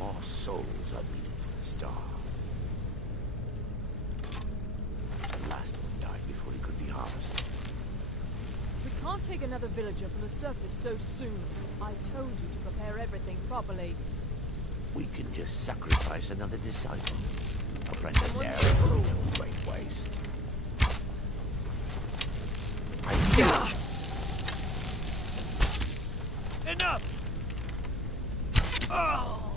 More souls are needed for the star. The last one died before he could be harvested. We can't take another villager from the surface so soon. I told you to prepare everything properly. We can just sacrifice another disciple. Apprentice heir will be no great waste. Enough! Oh!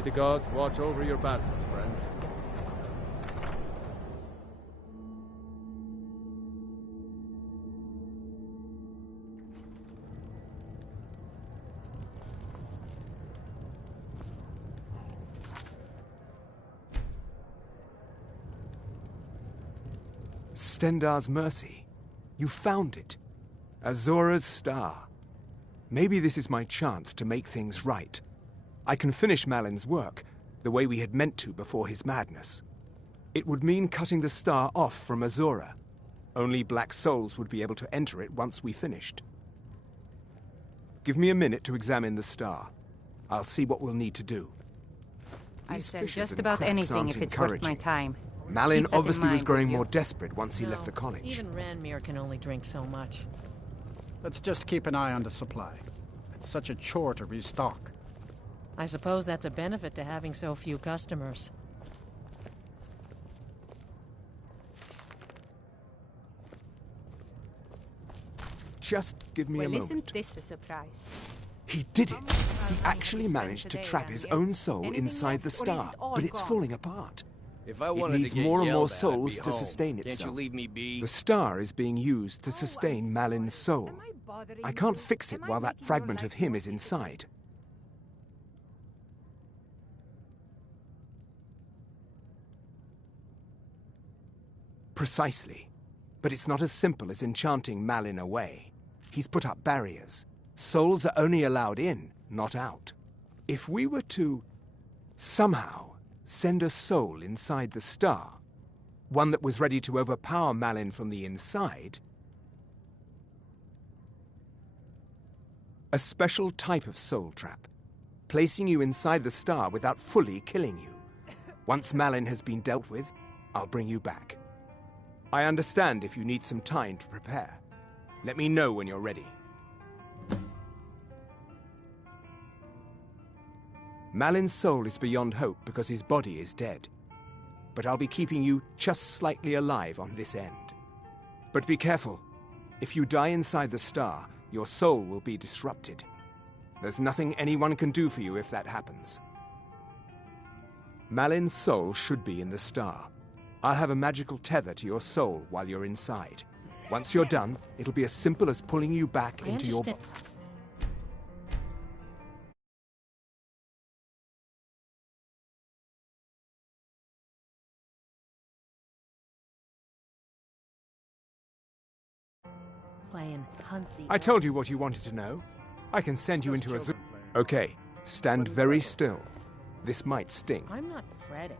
May the gods watch over your battles, friend. Stendar's mercy. You found it. Azora's star. Maybe this is my chance to make things right. I can finish Malin's work the way we had meant to before his madness. It would mean cutting the star off from Azura. Only black souls would be able to enter it once we finished. Give me a minute to examine the star. I'll see what we'll need to do. I'd say just about anything if it's worth my time. Malin Keep that in obviously was mind, growing will you? more desperate once he left the college. Even Ranmir can only drink so much. Let's just keep an eye on the supply. It's such a chore to restock. I suppose that's a benefit to having so few customers. Just give me a Well, moment. isn't this a surprise? He did it! He actually managed to trap his own soul Anything inside the left, or is star, it all but it's gone? falling apart. If I It wanted needs to get more and more yelled at, I'd souls be to home. sustain Can't itself. you leave me be? The star is being used to sustain Malin's soul. Am I bothering I can't you? fix it Am I while that making your fragment life of him more is inside. Precisely. But it's not as simple as enchanting Malin away. He's put up barriers. Souls are only allowed in, not out. If we were to somehow send a soul inside the star, one that was ready to overpower Malin from the inside, a special type of soul trap, placing you inside the star without fully killing you. Once Malin has been dealt with, I'll bring you back. I understand if you need some time to prepare. Let me know when you're ready. Malin's soul is beyond hope because his body is dead. But I'll be keeping you just slightly alive on this end. But be careful. If you die inside the star, your soul will be disrupted. There's nothing anyone can do for you if that happens. Malin's soul should be in the star. I'll have a magical tether to your soul while you're inside. Once you're done, it'll be as simple as pulling you back into your body. Playing hunt the I told you what you wanted to know. I can send you into a zoo. Okay, stand very still. This might sting. I'm not fretting.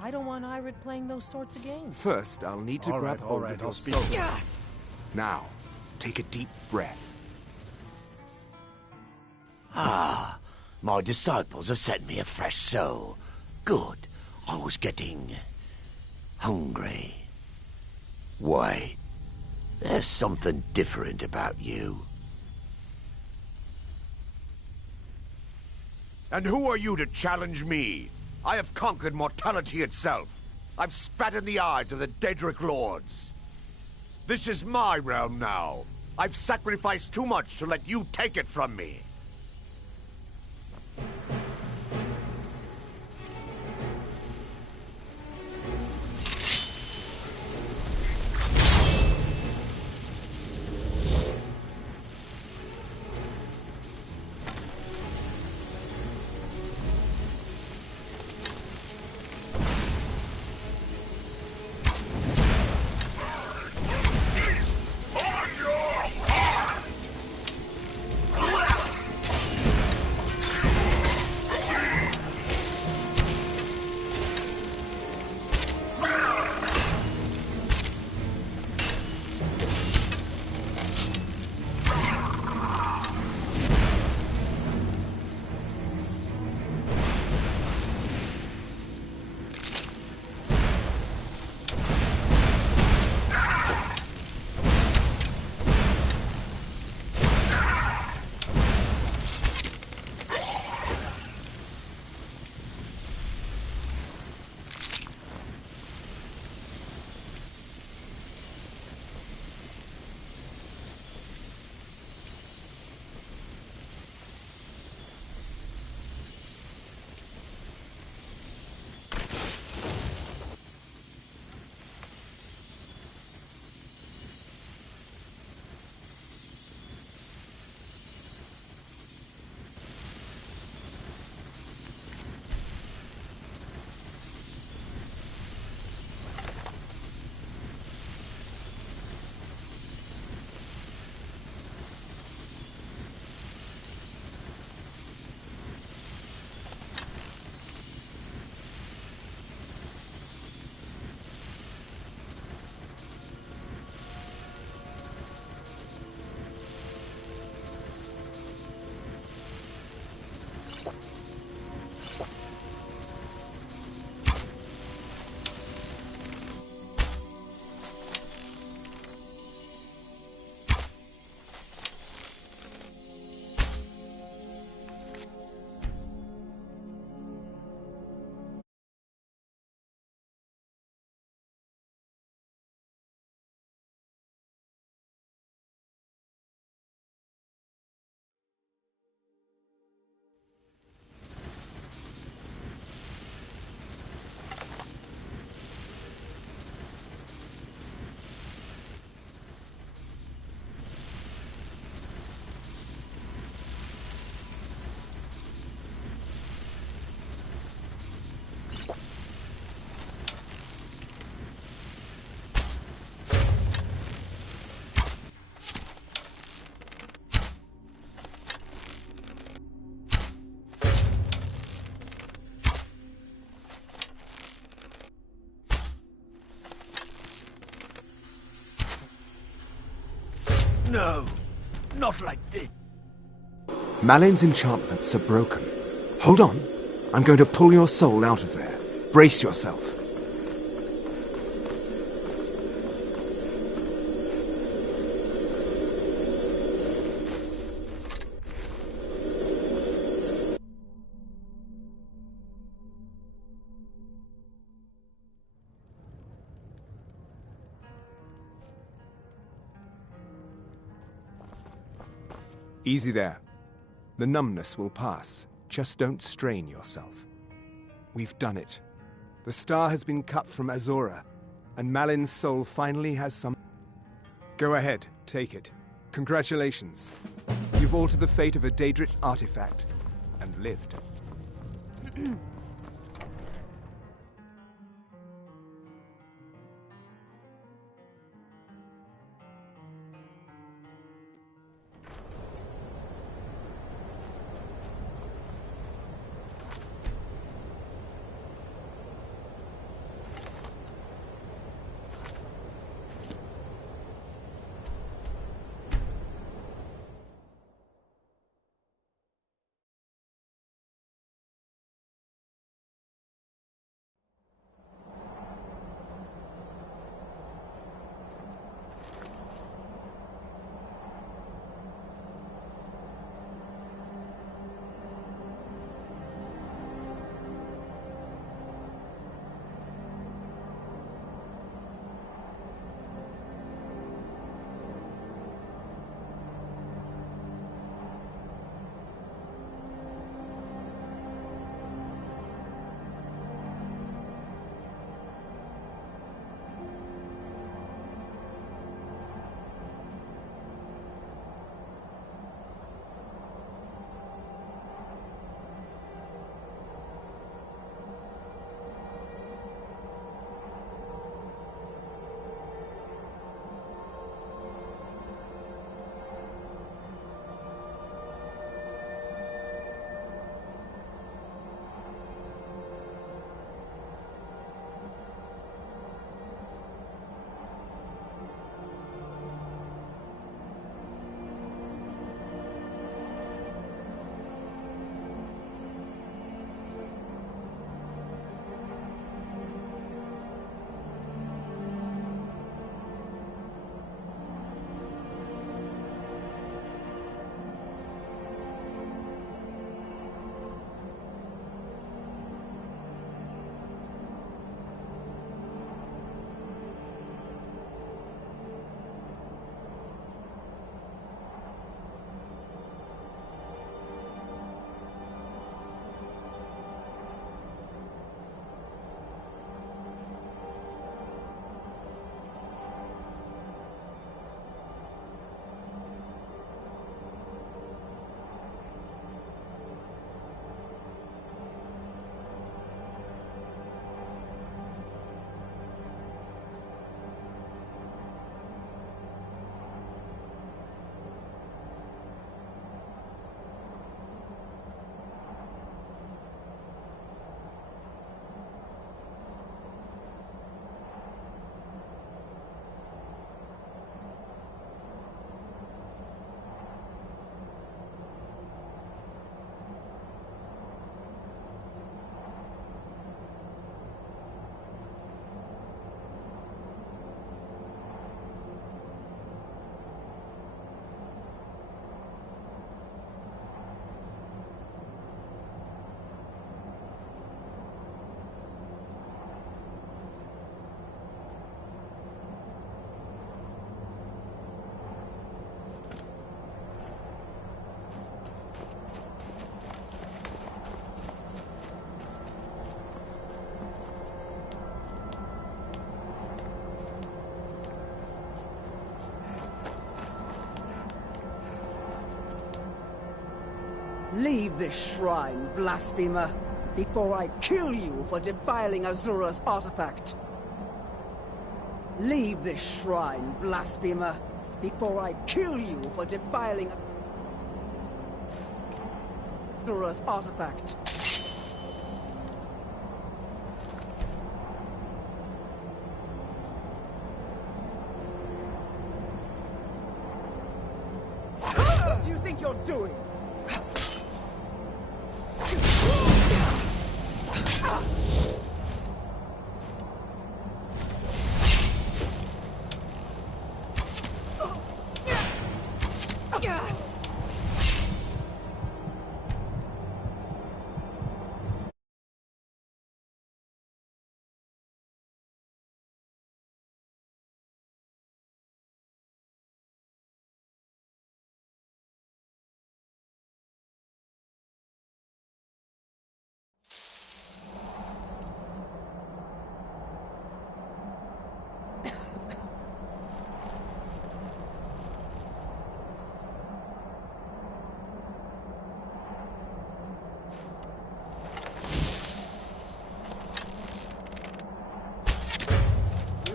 I don't want Irid playing those sorts of games. First, I'll need to grab hold of your I'll speak. soul. Now, take a deep breath. Ah, my disciples have sent me a fresh soul. Good. I was getting hungry. Wait. There's something different about you. And who are you to challenge me? I have conquered mortality itself. I've spat in the eyes of the Daedric Lords. This is my realm now. I've sacrificed too much to let you take it from me. No, not like this. Malin's enchantments are broken. Hold on. I'm going to pull your soul out of there. Brace yourself. Easy there. The numbness will pass. Just don't strain yourself. We've done it. The star has been cut from Azora, and Malin's soul finally has some... Go ahead, take it. Congratulations. You've altered the fate of a Daedric artifact, and lived. Leave this shrine, blasphemer, before I kill you for defiling Azura's artifact. Leave this shrine, blasphemer, before I kill you for defiling Azura's artifact. think you're doing?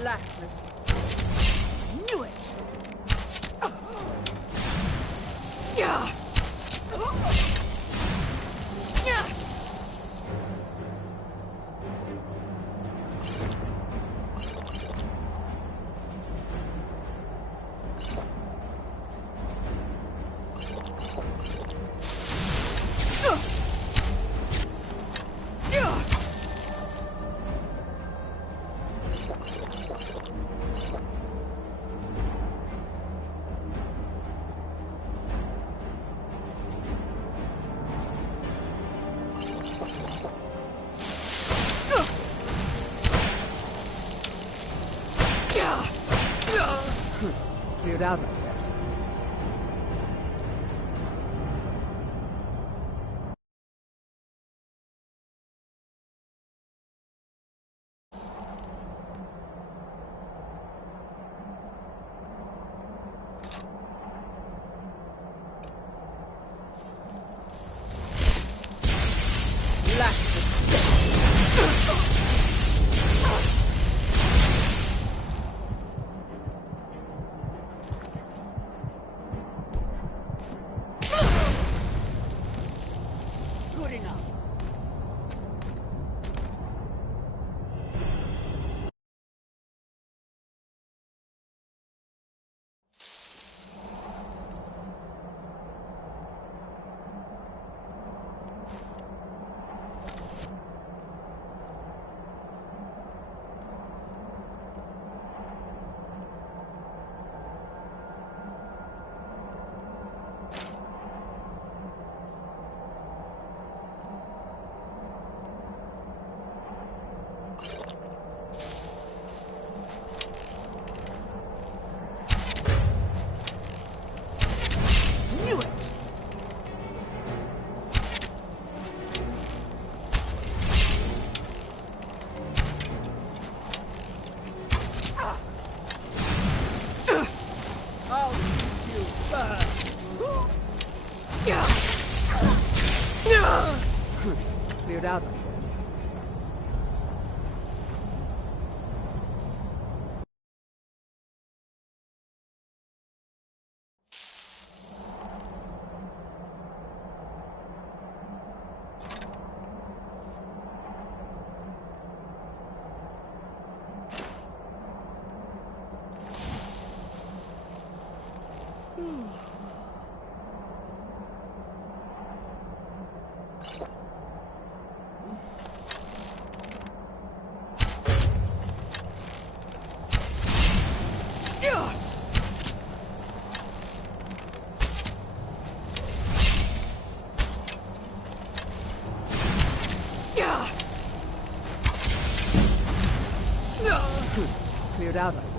Blackness. Knew it! Yeah! Cleared out, I guess. Cleared out, I guess. Cleared out, I guess.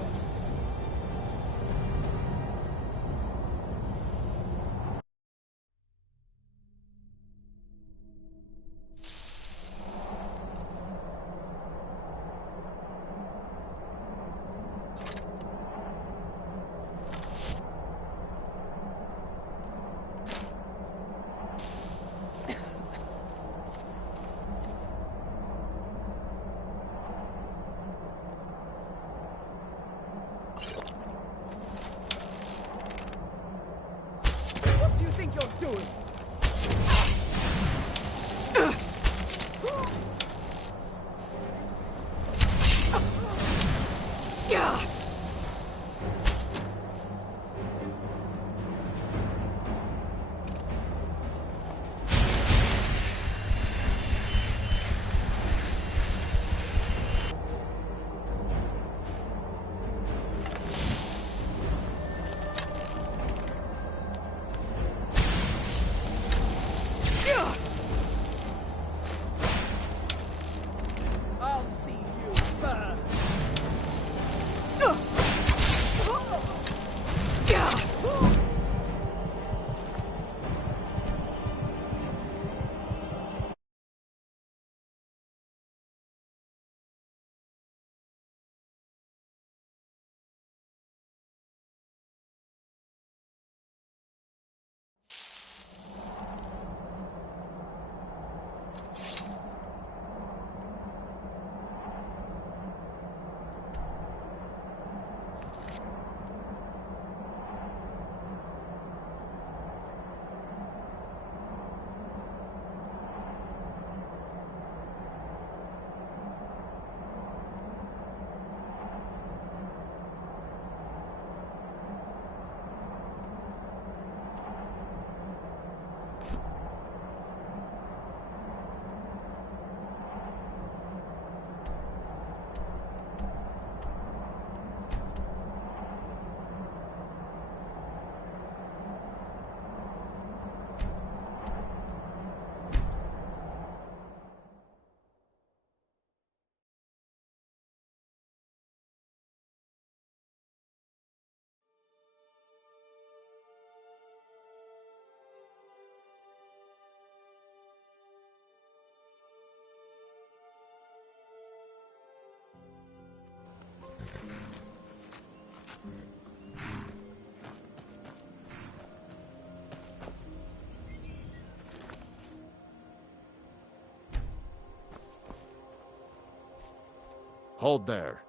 Hold there.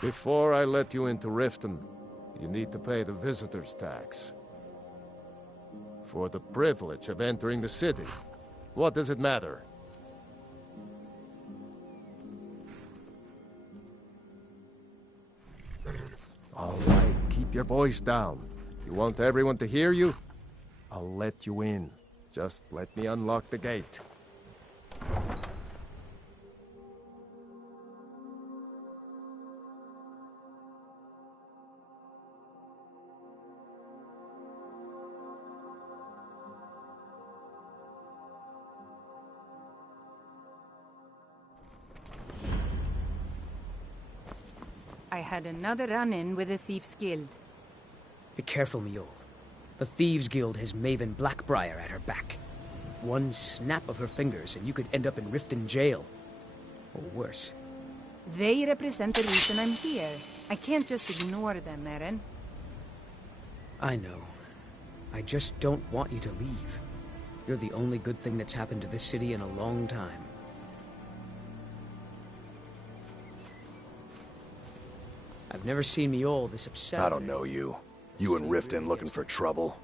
Before I let you into Riften, you need to pay the visitor's tax. For the privilege of entering the city. What does it matter? All right, keep your voice down. You want everyone to hear you? I'll let you in. Just let me unlock the gate. I had another run-in with the Thieves' Guild. Be careful, Mule. The Thieves' Guild has Maven Blackbriar at her back. One snap of her fingers and you could end up in Riften jail. Or worse. They represent the reason I'm here. I can't just ignore them, Eren. I know. I just don't want you to leave. You're the only good thing that's happened to this city in a long time. I've never seen Mule this upset. I don't know you. You in Riften looking for trouble?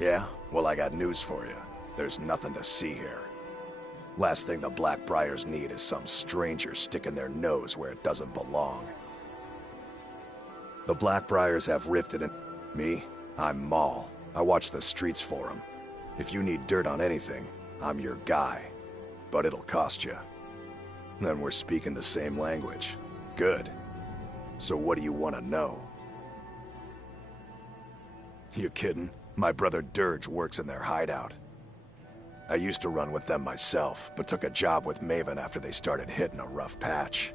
Yeah? Well, I got news for you. There's nothing to see here. Last thing the Blackbriars need is some stranger sticking their nose where it doesn't belong. The Blackbriars have Riften and me, I'm Maul. I watch the streets for them. If you need dirt on anything, I'm your guy. But it'll cost you. Then we're speaking the same language. Good. So what do you want to know? You kidding? My brother Dirge works in their hideout. I used to run with them myself, but took a job with Maven after they started hitting a rough patch.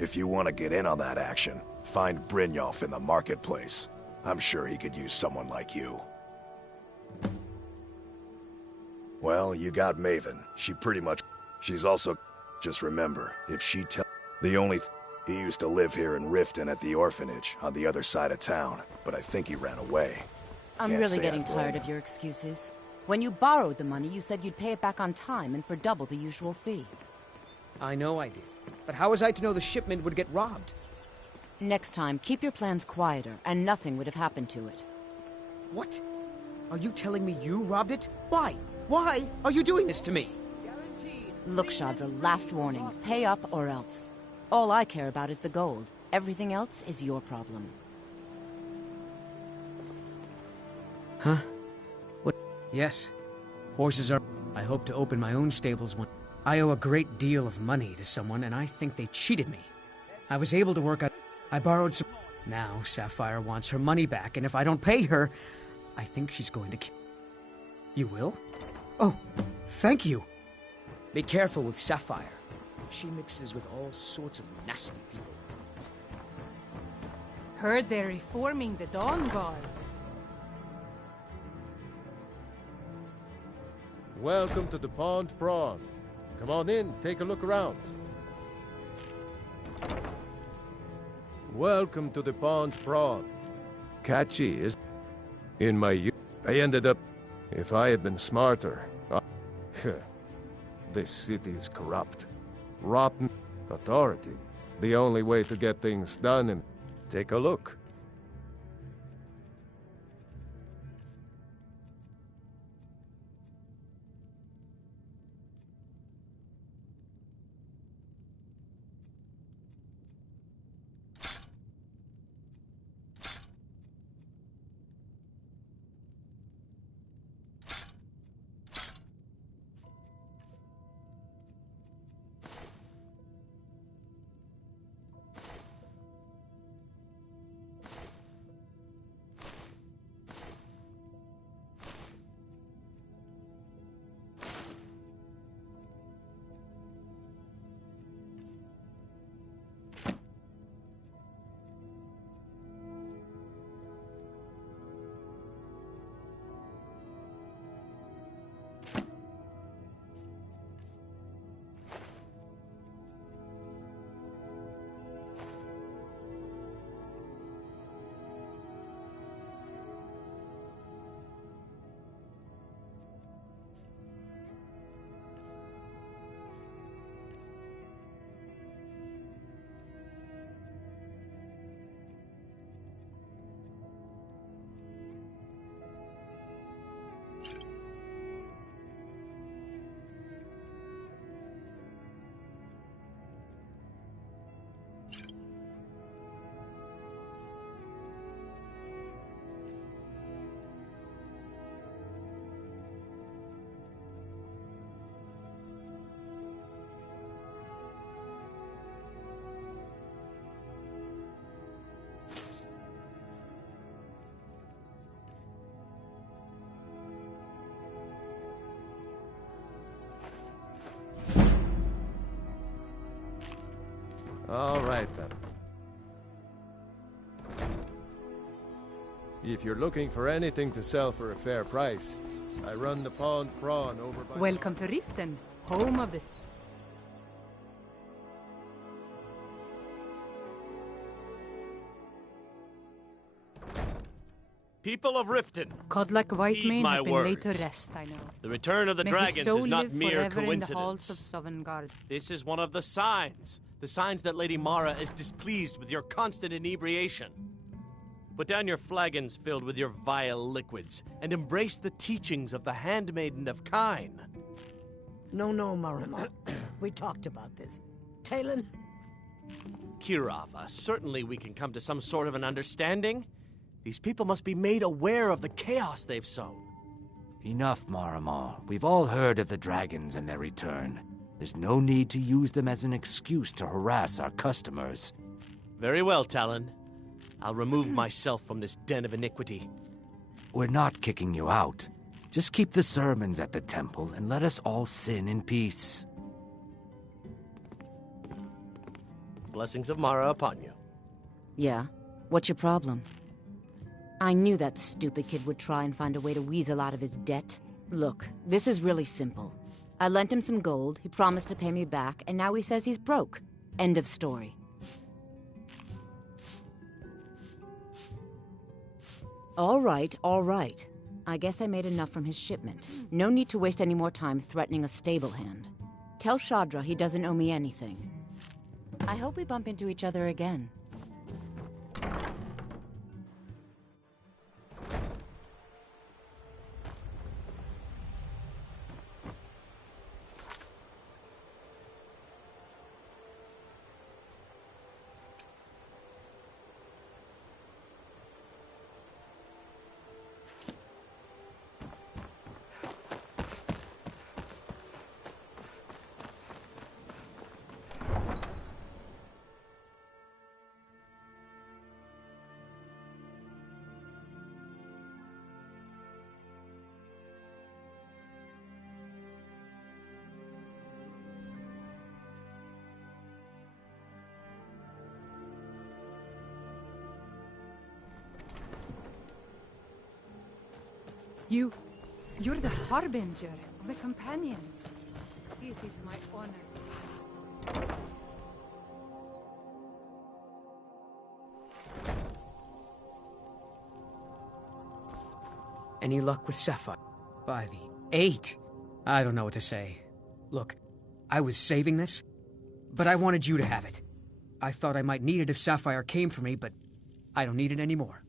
If you want to get in on that action, find Brynjolf in the marketplace. I'm sure he could use someone like you. Well, you got Maven. She pretty much... She's also... Just remember, if she he used to live here in Riften at the orphanage, on the other side of town, but I think he ran away. I'm really getting tired of your excuses. When you borrowed the money, you said you'd pay it back on time and for double the usual fee. I know I did. But how was I to know the shipment would get robbed? Next time, keep your plans quieter, and nothing would have happened to it. What? Are you telling me you robbed it? Why? Why are you doing this to me? Look, Shadra, last warning. Pay up or else. All I care about is the gold. Everything else is your problem. Huh? What? Yes. Horses are... I hope to open my own stables one... I owe a great deal of money to someone, and I think they cheated me. I was able to work out... I borrowed some... Now, Sapphire wants her money back, and if I don't pay her, I think she's going to... You will? Oh, thank you. Be careful with Sapphire. She mixes with all sorts of nasty people. Heard they're reforming the Dawn Guard. Welcome to the Pond Prawn. Come on in, take a look around. Welcome to the Pond Prawn. Catchy, is... In my youth, I ended up... If I had been smarter... This city is corrupt. Rotten authority. The only way to get things done and... Take a look. All right, then. If you're looking for anything to sell for a fair price, I run the Pond Prawn over by... Welcome to Riften, home of the... People of Riften, Codlike Whitemane my has been laid to words. rest, I know. The return of the May dragons his soul is not live mere forever in the halls of coincidence. Sovngarde. This is one of the signs. The signs that Lady Mara is displeased with your constant inebriation. Put down your flagons filled with your vile liquids, and embrace the teachings of the Handmaiden of Kine. No, Marima. We talked about this. Talon? Kirava, certainly we can come to some sort of an understanding. These people must be made aware of the chaos they've sown. Enough, Marimal. We've all heard of the dragons and their return. There's no need to use them as an excuse to harass our customers. Very well, Talon. I'll remove myself from this den of iniquity. We're not kicking you out. Just keep the sermons at the temple and let us all sin in peace. Blessings of Mara upon you. Yeah? What's your problem? I knew that stupid kid would try and find a way to weasel out of his debt. Look, this is really simple. I lent him some gold, he promised to pay me back, and now he says he's broke. End of story. All right. I guess I made enough from his shipment. No need to waste any more time threatening a stable hand. Tell Shadra he doesn't owe me anything. I hope we bump into each other again. You're the harbinger of the companions. It is my honor. Any luck with Sapphire? By the 8. I don't know what to say. Look, I was saving this, but I wanted you to have it. I thought I might need it if Sapphire came for me, but I don't need it anymore.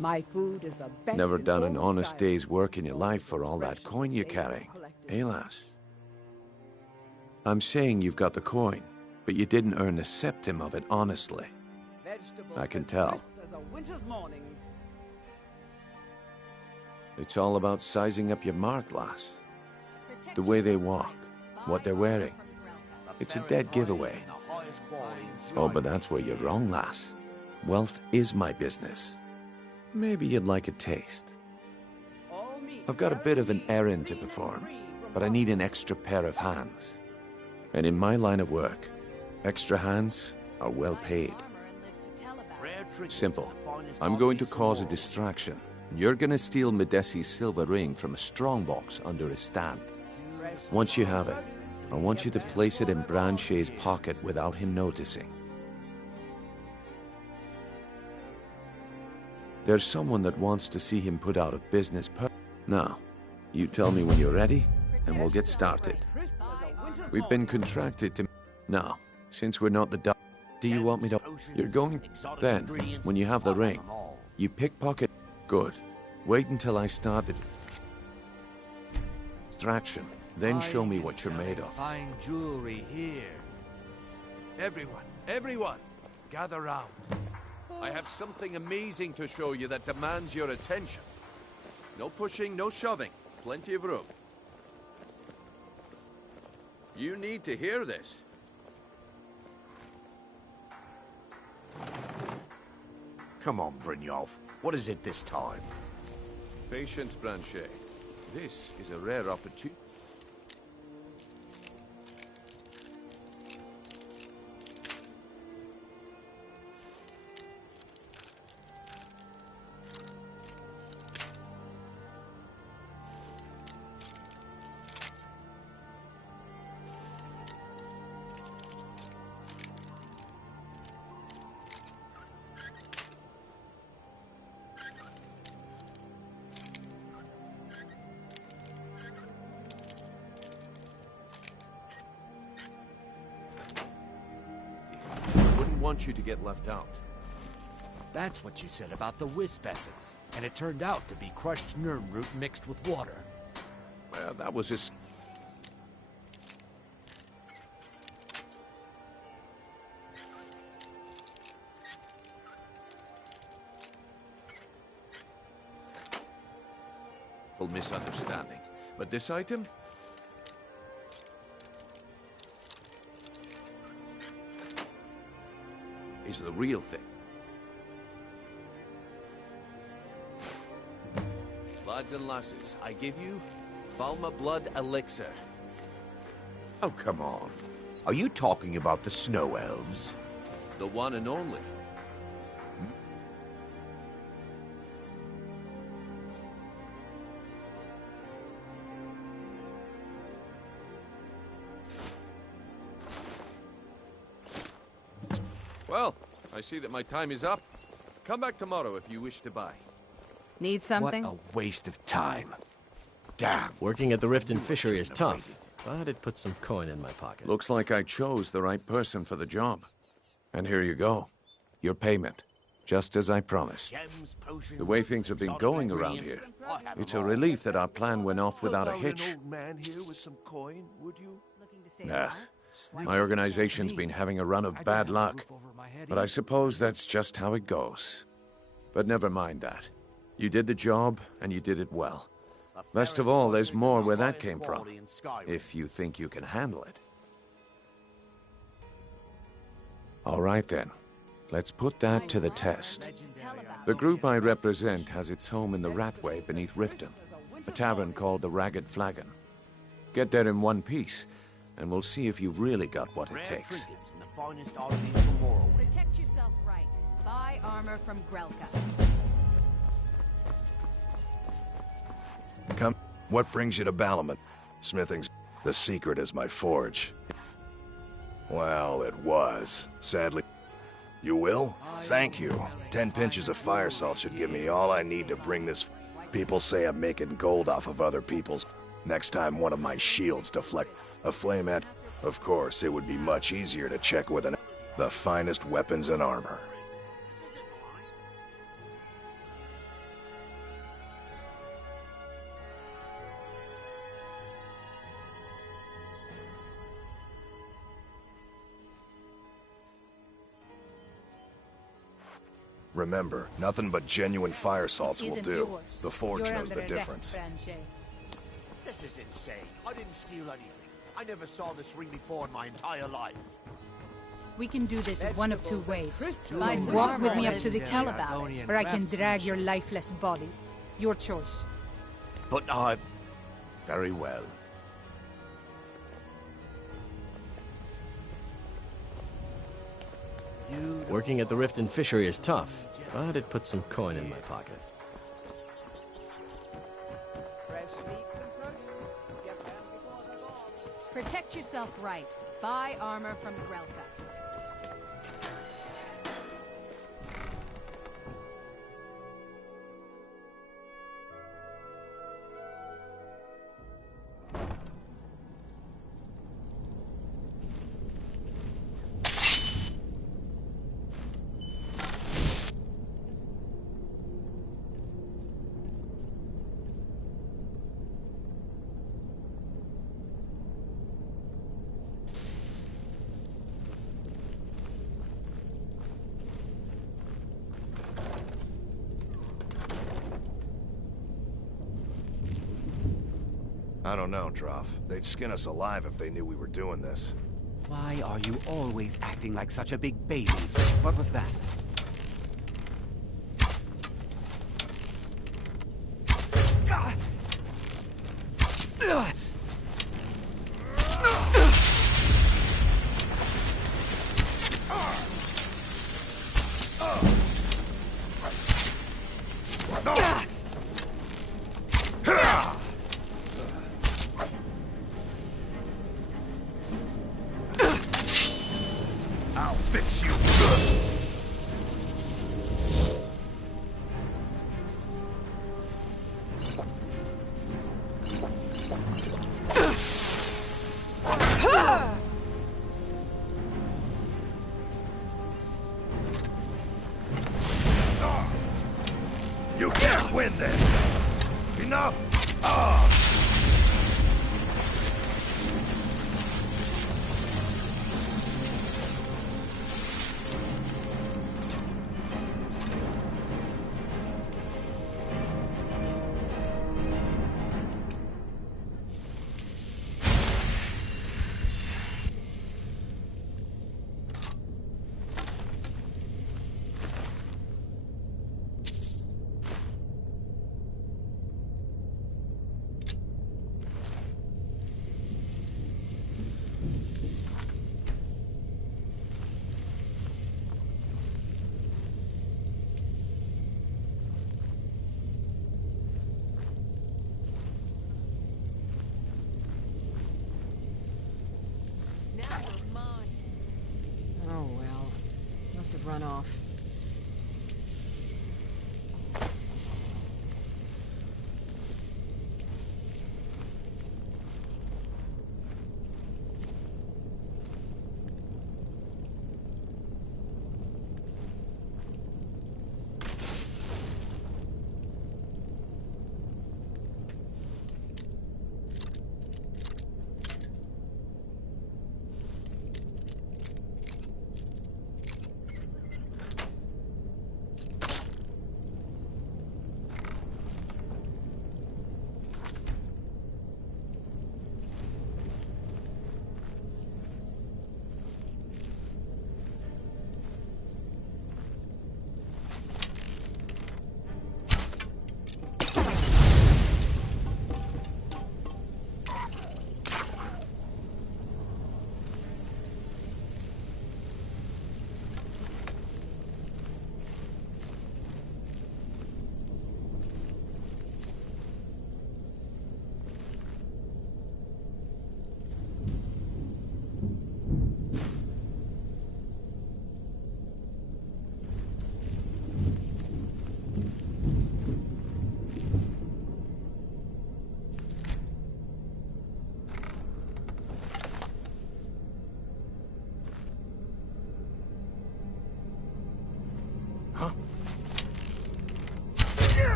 My food is the best. Never in done an all honest Skyrim. day's work in your life for all that coin you carry. Eh, lass? I'm saying you've got the coin, but you didn't earn a septim of it honestly. I can tell. As a winter's morning. It's all about sizing up your mark, lass. The way they walk, what they're wearing. It's a dead giveaway. Oh, but that's where you're wrong, lass. Wealth is my business. Maybe you'd like a taste. I've got a bit of an errand to perform, but I need an extra pair of hands. And in my line of work, extra hands are well paid. Simple. I'm going to cause a distraction. You're gonna steal Medesi's silver ring from a strongbox under his stand. Once you have it, I want you to place it in Branche's pocket without him noticing. There's someone that wants to see him put out of business Now, you tell me when you're ready, and we'll get started. We've been contracted to... Now, since we're not the do you want me to... You're going... Then, when you have the ring, you pickpocket... Good. Wait until I started. Distraction. Then show me what you're made of. Fine jewelry here. Everyone, gather round. I have something amazing to show you that demands your attention. No pushing, no shoving. Plenty of room. You need to hear this. Come on, Brynjolf. What is it this time? Patience, Branche. This is a rare opportunity. Want you to get left out. That's what you said about the wisp essence, and it turned out to be crushed nerm root mixed with water. Well, that was just... a misunderstanding. But this item? Is the real thing. Lads and lasses, I give you Falma Blood Elixir. Oh, come on. Are you talking about the Snow Elves? The one and only. Well, I see that my time is up. Come back tomorrow if you wish to buy. Need something? What a waste of time. Damn. Working at the Riften Fishery is tough, but it puts some coin in my pocket. Looks like I chose the right person for the job. And here you go. Your payment. Just as I promised. The way things have been going around here, it's a relief that our plan went off without a hitch. Nah. My organization's been having a run of bad luck, but I suppose that's just how it goes. But never mind that. You did the job, and you did it well. Best of all, there's more where that came from, if you think you can handle it. All right then, let's put that to the test. The group I represent has its home in the Ratway beneath Riften, a tavern called the Ragged Flagon. Get there in one piece, and we'll see if you've really got what it takes. Protect yourself right. Buy armor from Grelka. Come. What brings you to Balamut? Smithing's... The secret is my forge. Well, it was. Sadly... You will? Thank you. 10 pinches of fire salt should give me all I need to bring this... People say I'm making gold off of other people's... Next time one of my shields deflect a flame at... Of course, it would be much easier to check with the finest weapons and armor. Remember, nothing but genuine fire salts will do. The forge knows the difference. This is insane. I didn't steal anything. I never saw this ring before in my entire life. We can do this one of two ways. Walk with me up to the tell about it, or I can drag your lifeless body. Your choice. But very well. Working at the Riften Fishery is tough, but it puts some coin in my pocket. Protect yourself right. Buy armor from Grelka. I don't know, Droff. They'd skin us alive if they knew we were doing this. Why are you always acting like such a big baby? What was that? I'll fix you. You can't win this. Enough. Oh well. Must have run off.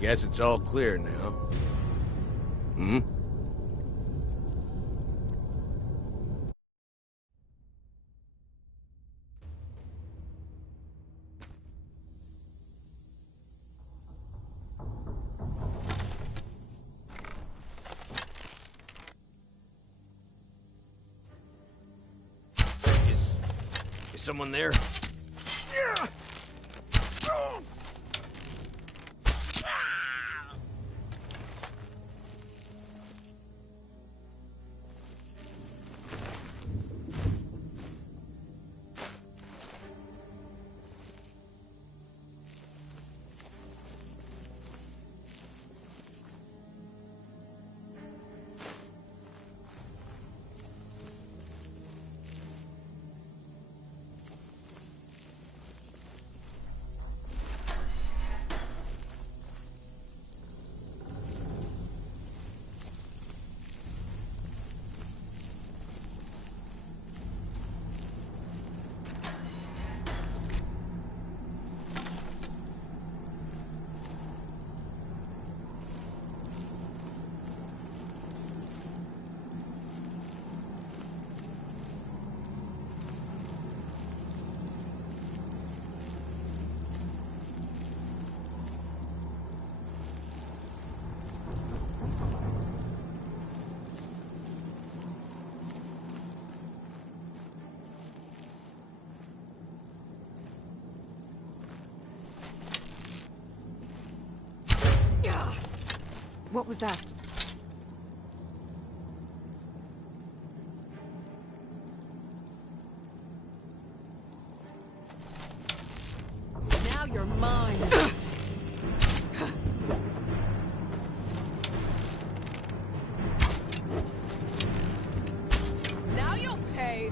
Guess it's all clear now. Hmm? someone there. What was that? Now you're mine. Now you'll pay.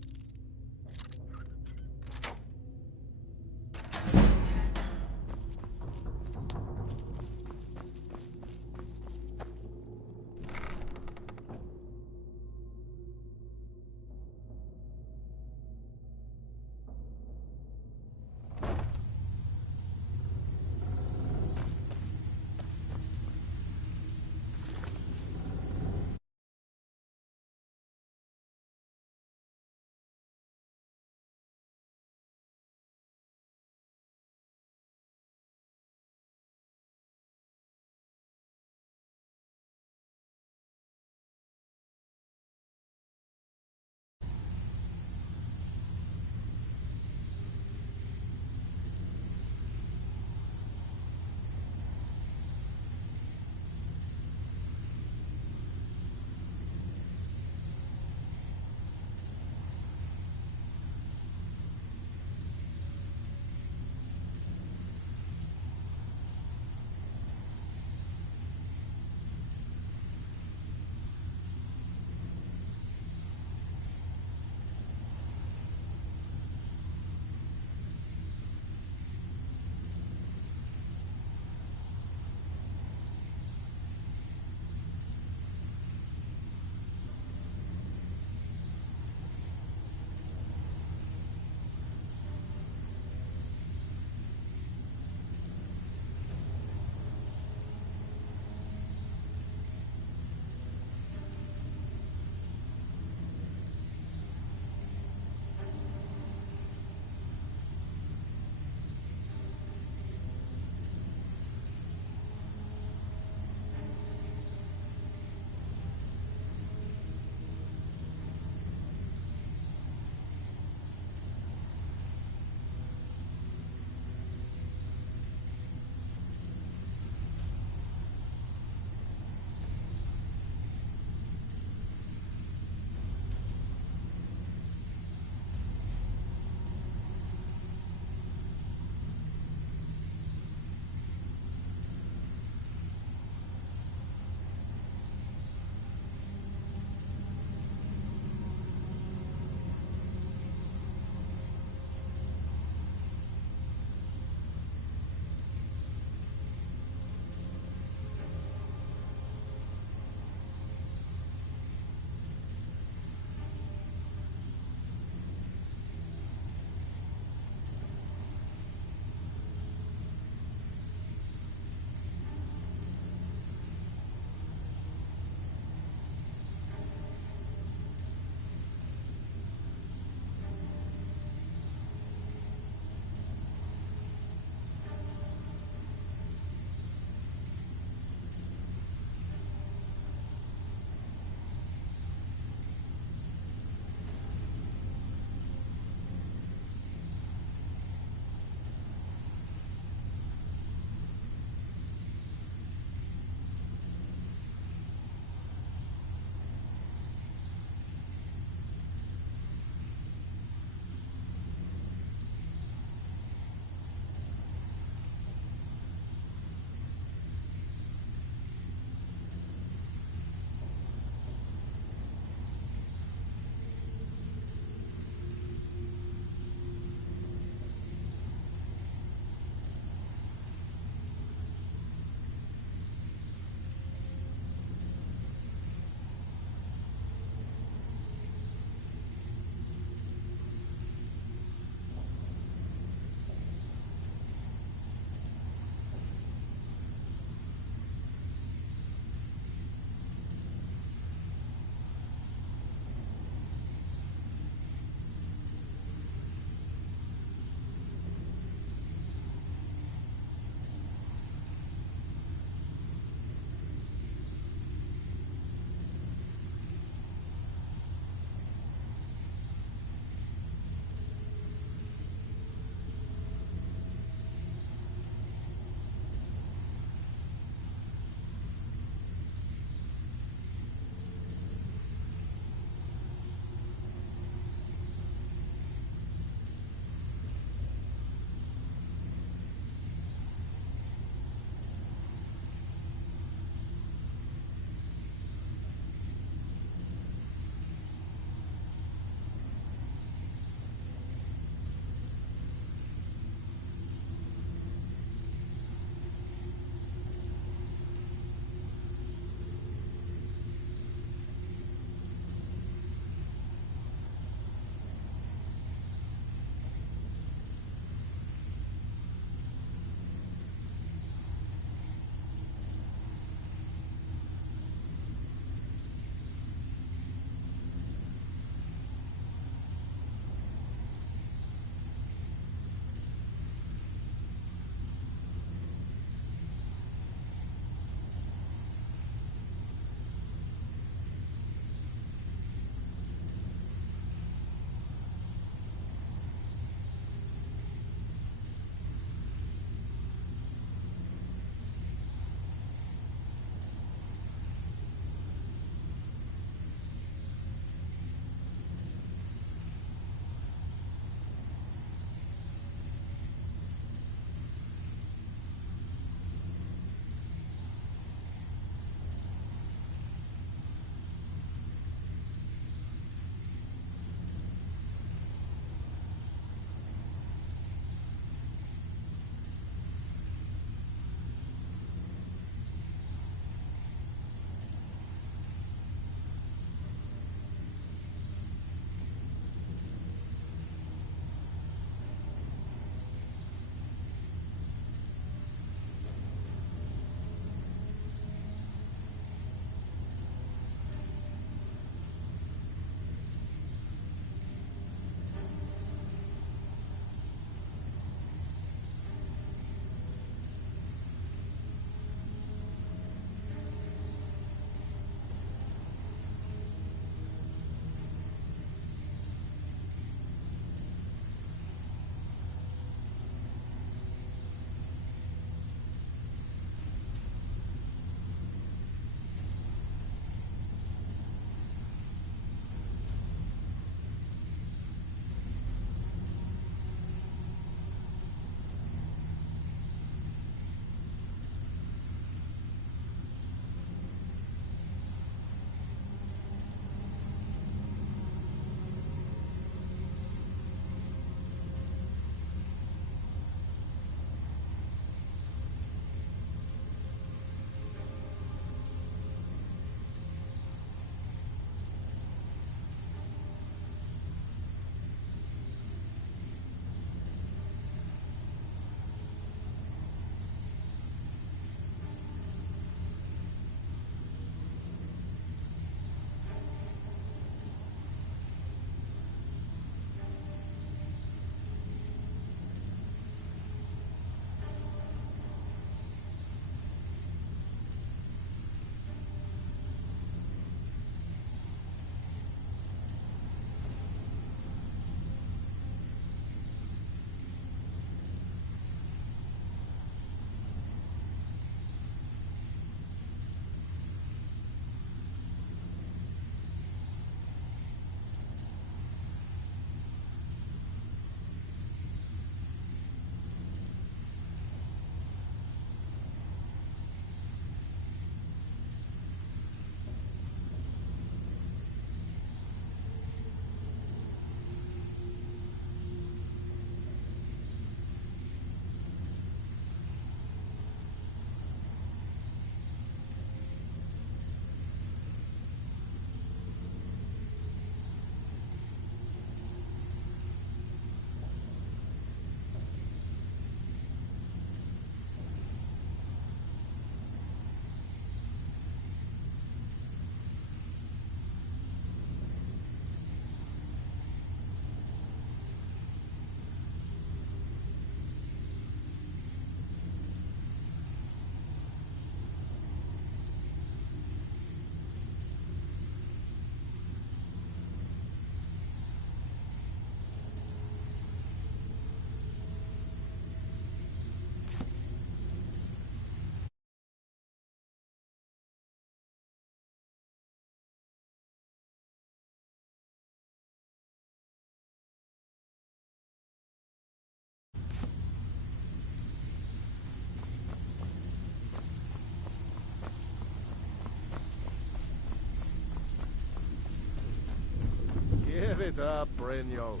it up, Brynjolf.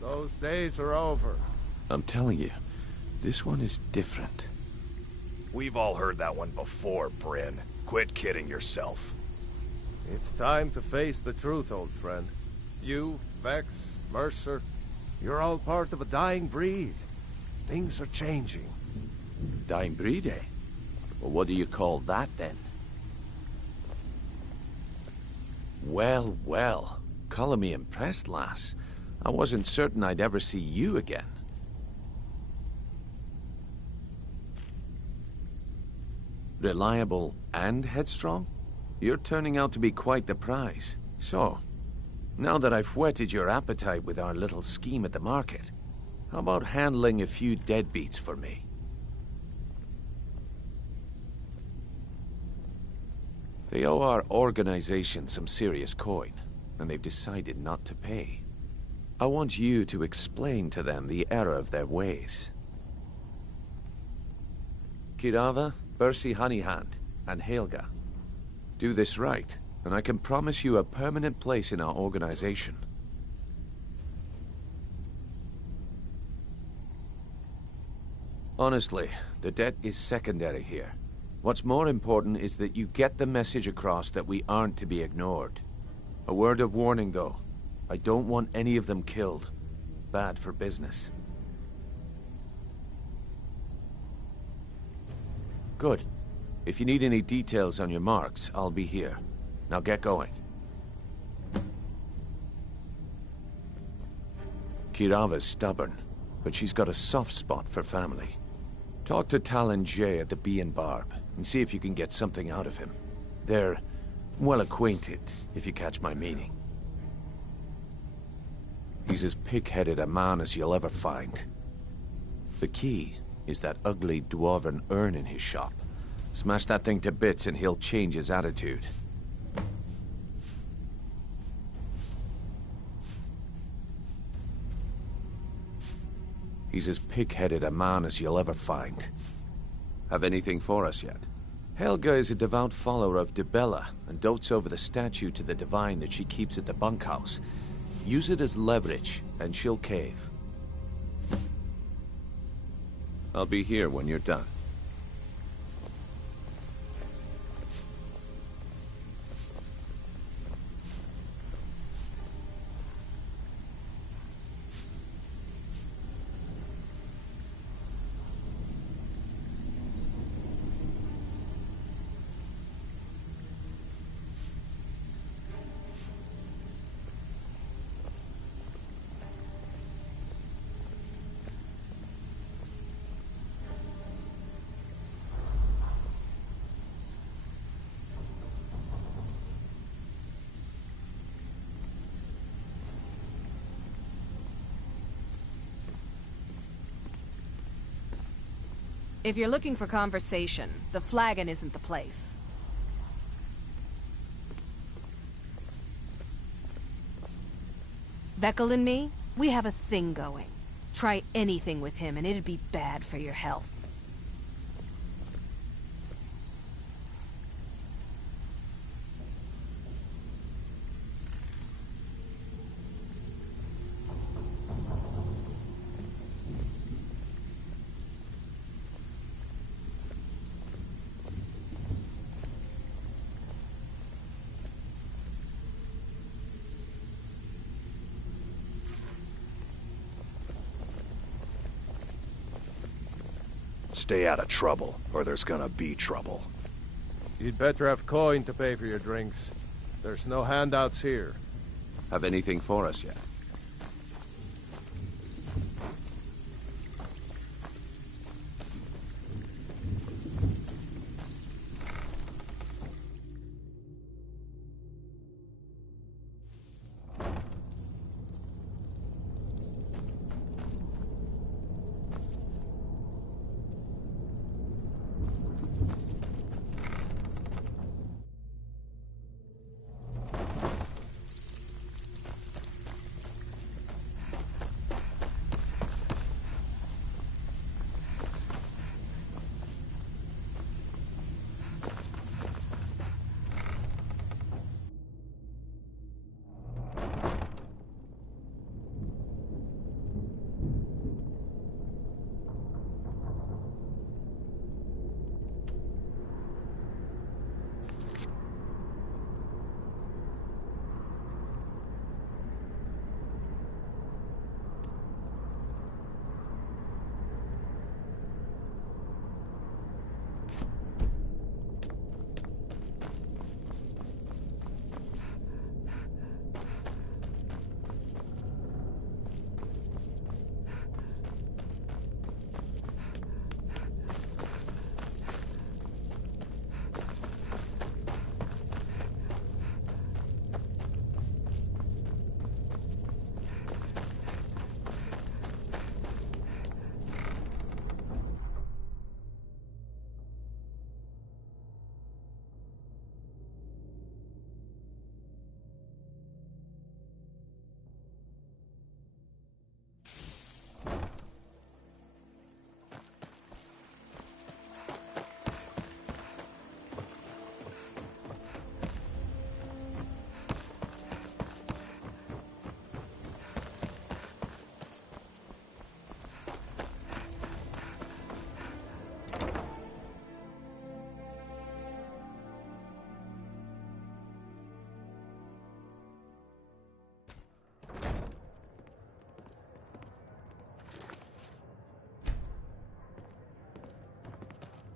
Those days are over. I'm telling you, this one is different. We've all heard that one before, Bryn. Quit kidding yourself. It's time to face the truth, old friend. You, Vex, Mercer, you're all part of a dying breed. Things are changing. Dying breed, eh? Well, what do you call that, then? Well, well. Calling me impressed, lass. I wasn't certain I'd ever see you again. Reliable and headstrong? You're turning out to be quite the prize. So, now that I've whetted your appetite with our little scheme at the market, how about handling a few deadbeats for me? They owe our organization some serious coin, and they've decided not to pay. I want you to explain to them the error of their ways. Kirava, Bersi Honeyhand, and Helga. Do this right, and I can promise you a permanent place in our organization. Honestly, the debt is secondary here. What's more important is that you get the message across that we aren't to be ignored. A word of warning, though. I don't want any of them killed. Bad for business. Good. If you need any details on your marks, I'll be here. Now get going. Kirava's stubborn, but she's got a soft spot for family. Talk to Talon Jay at the Bee and Barb, and see if you can get something out of him. They're well acquainted, if you catch my meaning. He's as pig-headed a man as you'll ever find. The key is that ugly dwarven urn in his shop. Smash that thing to bits and he'll change his attitude. He's as pig-headed a man as you'll ever find. Have anything for us yet? Helga is a devout follower of Dibella and dotes over the statue to the divine that she keeps at the bunkhouse. Use it as leverage, and she'll cave. I'll be here when you're done. If you're looking for conversation, the flagon isn't the place. Veckel and me, we have a thing going. Try anything with him and it'd be bad for your health. Stay out of trouble, or there's gonna be trouble. You'd better have coin to pay for your drinks. There's no handouts here. Have anything for us yet?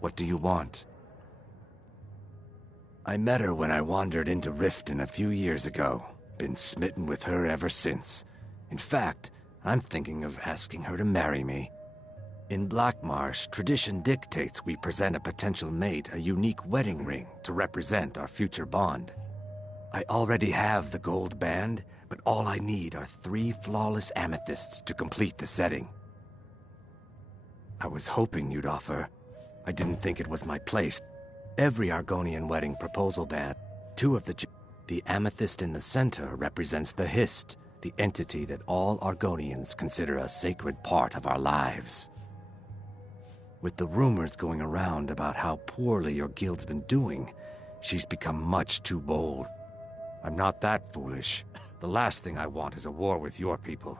What do you want? I met her when I wandered into Riften a few years ago. Been smitten with her ever since. In fact, I'm thinking of asking her to marry me. In Blackmarsh, tradition dictates we present a potential mate a unique wedding ring to represent our future bond. I already have the gold band, but all I need are 3 flawless amethysts to complete the setting. I was hoping you'd offer. I didn't think it was my place. Every Argonian wedding proposal band, 2 of the amethyst in the center represents the Hist, the entity that all Argonians consider a sacred part of our lives. With the rumors going around about how poorly your guild's been doing, she's become much too bold. I'm not that foolish. The last thing I want is a war with your people.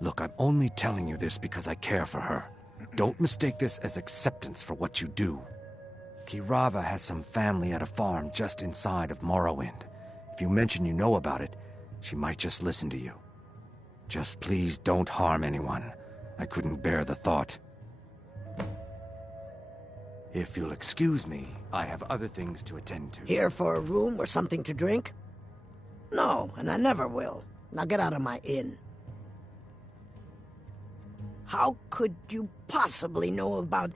Look, I'm only telling you this because I care for her. Don't mistake this as acceptance for what you do. Kirava has some family at a farm just inside of Morrowind. If you mention you know about it, she might just listen to you. Just please don't harm anyone. I couldn't bear the thought. If you'll excuse me, I have other things to attend to. Here for a room or something to drink? No, and I never will. Now get out of my inn. How could you possibly know about...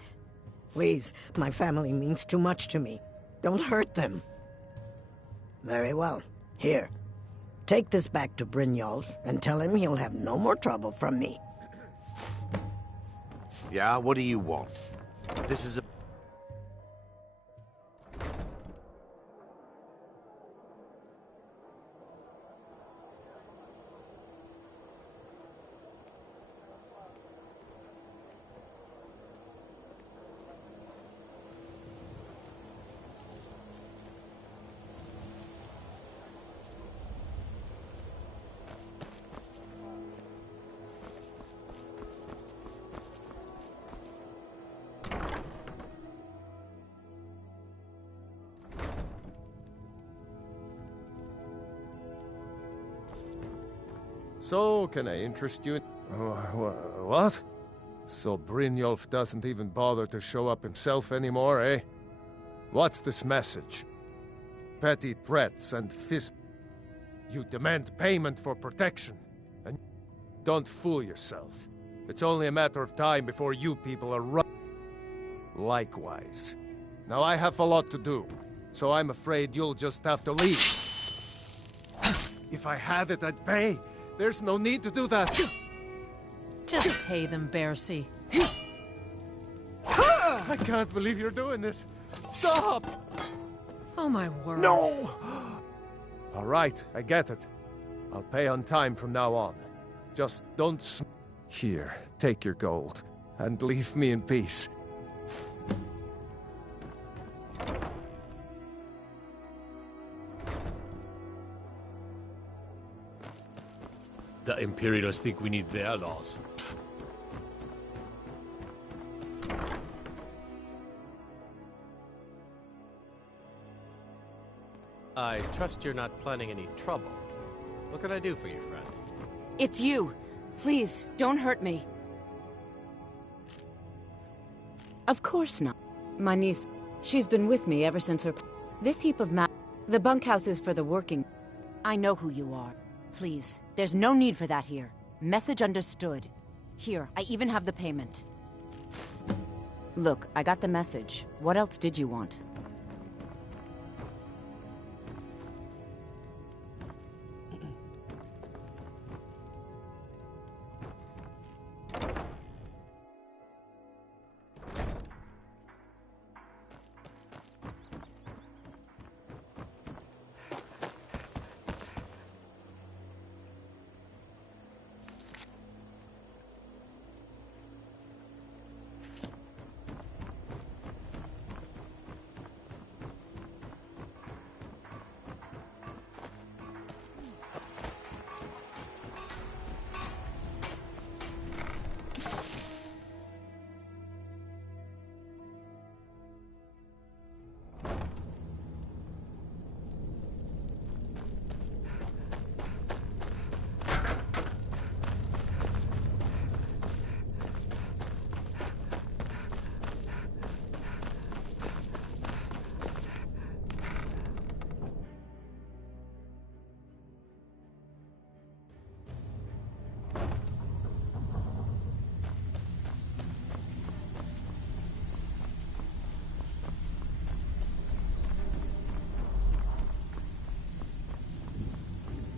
Please, my family means too much to me. Don't hurt them. Very well. Here. Take this back to Brynjolf and tell him he'll have no more trouble from me. Yeah, what do you want? This is a... So, can I interest you in... What? So Brynjolf doesn't even bother to show up himself anymore, eh? What's this message? Petty threats and fist... You demand payment for protection. And don't fool yourself. It's only a matter of time before you people are Likewise. Now I have a lot to do, so I'm afraid you'll just have to leave. If I had it, I'd pay. There's no need to do that. Just pay them, Bercy. I can't believe you're doing this. Stop! Oh my word. No! All right, I get it. I'll pay on time from now on. Just don't Here, take your gold, and leave me in peace. The Imperialists think we need their laws. I trust you're not planning any trouble. What can I do for you, friend? It's you. Please, don't hurt me. Of course not. My niece, she's been with me ever since her... This heap of the bunkhouse is for the working. I know who you are. Please, there's no need for that here. Message understood. Here, I even have the payment. Look, I got the message. What else did you want?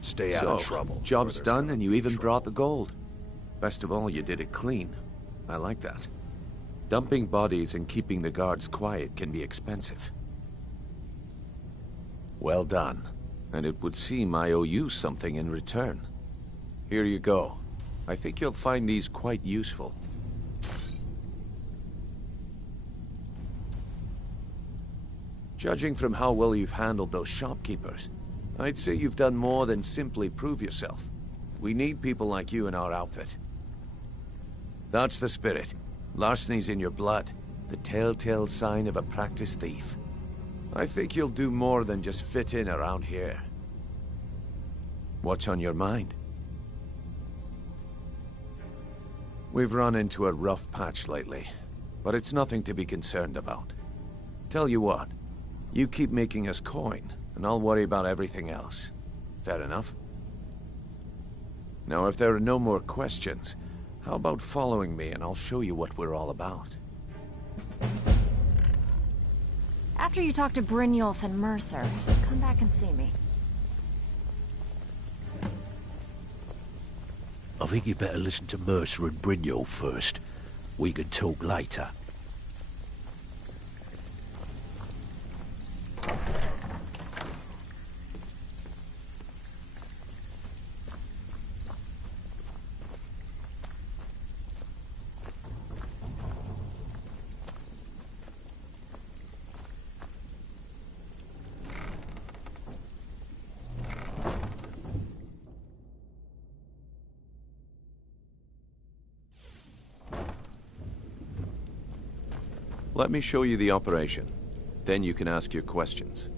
Stay out of trouble. Job's done and you even brought the gold. Best of all, you did it clean. I like that. Dumping bodies and keeping the guards quiet can be expensive. Well done. And it would seem I owe you something in return. Here you go. I think you'll find these quite useful. Judging from how well you've handled those shopkeepers, I'd say you've done more than simply prove yourself. We need people like you in our outfit. That's the spirit. Larceny's in your blood, the telltale sign of a practiced thief. I think you'll do more than just fit in around here. What's on your mind? We've run into a rough patch lately, but it's nothing to be concerned about. Tell you what, you keep making us coin, and I'll worry about everything else. Fair enough? Now, if there are no more questions, how about following me and I'll show you what we're all about? After you talk to Brynjolf and Mercer, come back and see me. I think you better listen to Mercer and Brynjolf first. We can talk later. Let me show you the operation. Then you can ask your questions.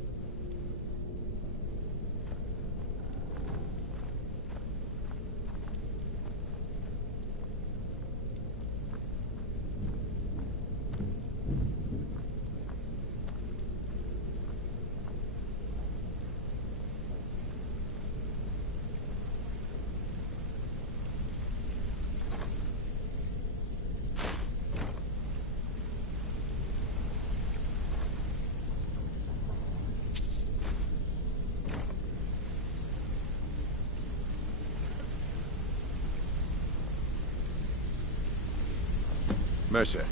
Mercer,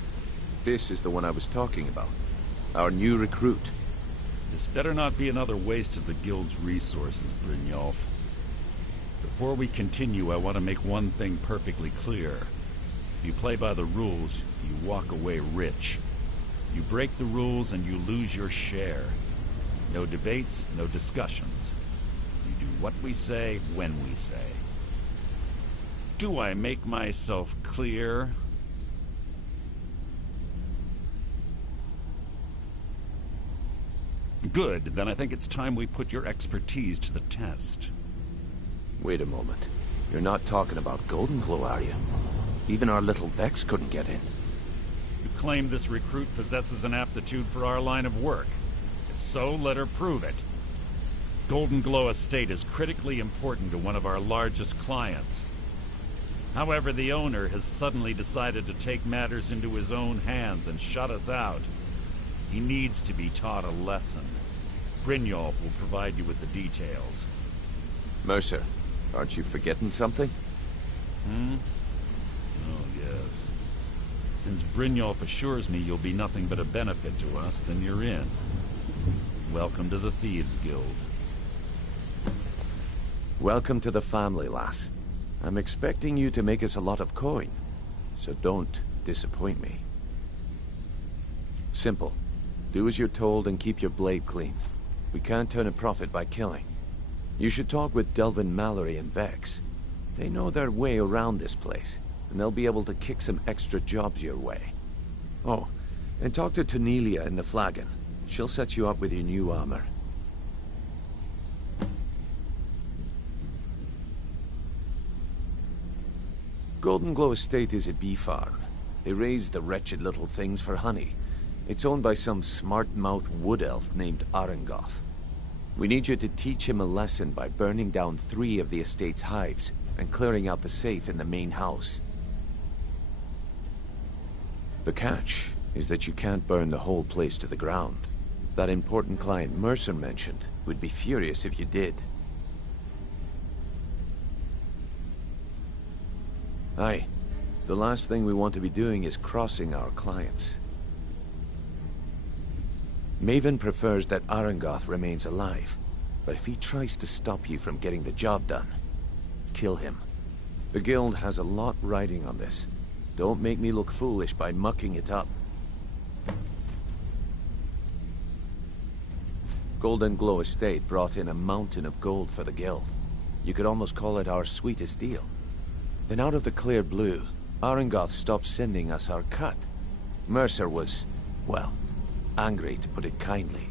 this is the one I was talking about. Our new recruit. This better not be another waste of the Guild's resources, Brynjolf. Before we continue, I want to make one thing perfectly clear. If you play by the rules, you walk away rich. You break the rules and you lose your share. No debates, no discussions. You do what we say, when we say. Do I make myself clear? Good, then I think it's time we put your expertise to the test. Wait a moment. You're not talking about Golden Glow, are you? Even our little Vex couldn't get in. You claim this recruit possesses an aptitude for our line of work. If so, let her prove it. Golden Glow Estate is critically important to one of our largest clients. However, the owner has suddenly decided to take matters into his own hands and shut us out. He needs to be taught a lesson. Brynjolf will provide you with the details. Mercer, aren't you forgetting something? Oh, yes. Since Brynjolf assures me you'll be nothing but a benefit to us, then you're in. Welcome to the Thieves Guild. Welcome to the family, lass. I'm expecting you to make us a lot of coin, so don't disappoint me. Simple. Do as you're told and keep your blade clean. We can't turn a profit by killing. You should talk with Delvin Mallory and Vex. They know their way around this place, and they'll be able to kick some extra jobs your way. Oh, and talk to Tonelia in the Flagon. She'll set you up with your new armor. Golden Glow Estate is a bee farm. They raise the wretched little things for honey. It's owned by some smart-mouthed wood elf named Arengoth. We need you to teach him a lesson by burning down 3 of the estate's hives and clearing out the safe in the main house. The catch is that you can't burn the whole place to the ground. That important client Mercer mentioned would be furious if you did. Aye. The last thing we want to be doing is crossing our clients. Maven prefers that Arangoth remains alive, but if he tries to stop you from getting the job done, kill him. The guild has a lot riding on this. Don't make me look foolish by mucking it up. Golden Glow Estate brought in a mountain of gold for the guild. You could almost call it our sweetest deal. Then out of the clear blue, Arangoth stopped sending us our cut. Mercer was, well, angry to put it kindly.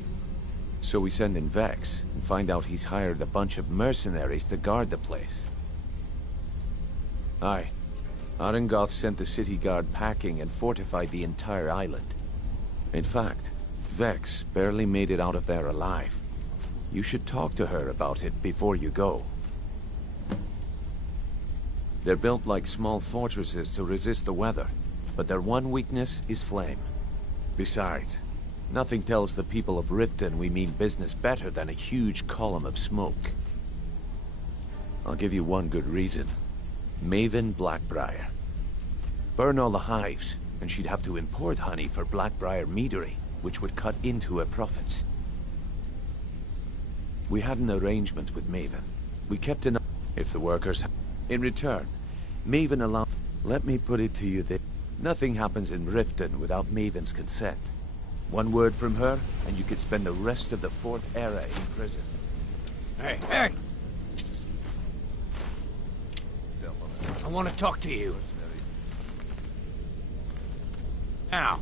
So we send in Vex and find out he's hired a bunch of mercenaries to guard the place. Aye. Arangoth sent the city guard packing and fortified the entire island. In fact, Vex barely made it out of there alive. You should talk to her about it before you go. They're built like small fortresses to resist the weather, but their one weakness is flame. Besides, nothing tells the people of Riften we mean business better than a huge column of smoke. I'll give you one good reason. Maven Blackbriar. Burn all the hives, and she'd have to import honey for Blackbriar meadery, which would cut into her profits. We had an arrangement with Maven. We kept enough if the workers... In return, Maven allowed... Let me put it to you that nothing happens in Riften without Maven's consent. One word from her, and you could spend the rest of the Fourth Era in prison. Hey, hey! I want to talk to you. Now.